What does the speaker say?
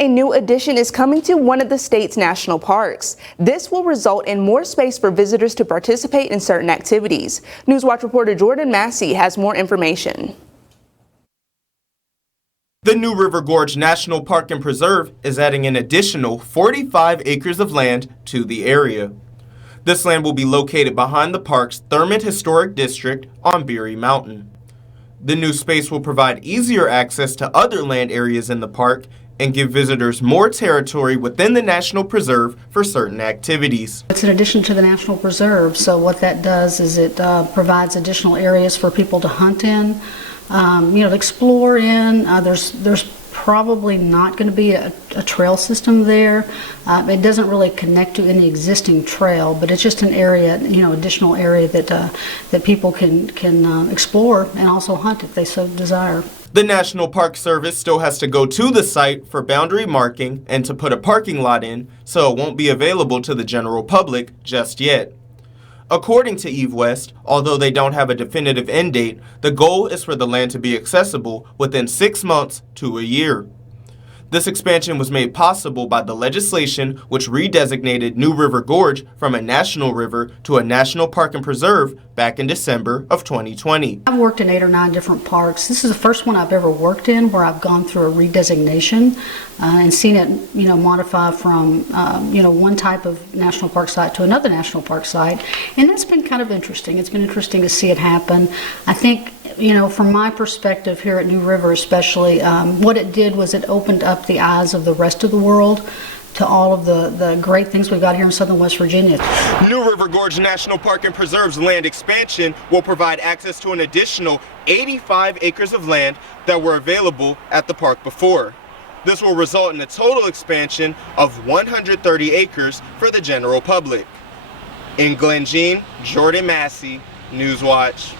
A new addition is coming to one of the state's national parks. This will result in more space for visitors to participate in certain activities. Newswatch reporter Jordan Massey has more information. The New River Gorge National Park and Preserve is adding an additional 45 acres of land to the area. This land will be located behind the park's Thurmond Historic District on Beery Mountain. The new space will provide easier access to other land areas in the park and give visitors more territory within the National Preserve for certain activities. It's in addition to the National Preserve, so what that does is it provides additional areas for people to hunt in, to explore in. There's probably not going to be a trail system there. It doesn't really connect to any existing trail, but it's just an area, additional area that people can explore and also hunt if they so desire. The National Park Service still has to go to the site for boundary marking and to put a parking lot in, so it won't be available to the general public just yet. According to Eve West, although they don't have a definitive end date, the goal is for the land to be accessible within 6 months to a year. This expansion was made possible by the legislation which redesignated New River Gorge from a national river to a national park and preserve back in December of 2020. I've worked in 8 or 9 different parks. This is the first one I've ever worked in where I've gone through a redesignation and seen it, modify from, one type of national park site to another national park site. And that's been kind of interesting. It's been interesting to see it happen. I think, from my perspective here at New River especially, what it did was it opened up the eyes of the rest of the world to all of the great things we've got here in southern West Virginia. New River Gorge National Park and Preserve's land expansion will provide access to an additional 85 acres of land that were available at the park before. This will result in a total expansion of 130 acres for the general public. In Glen Jean, Jordan Massey, Newswatch.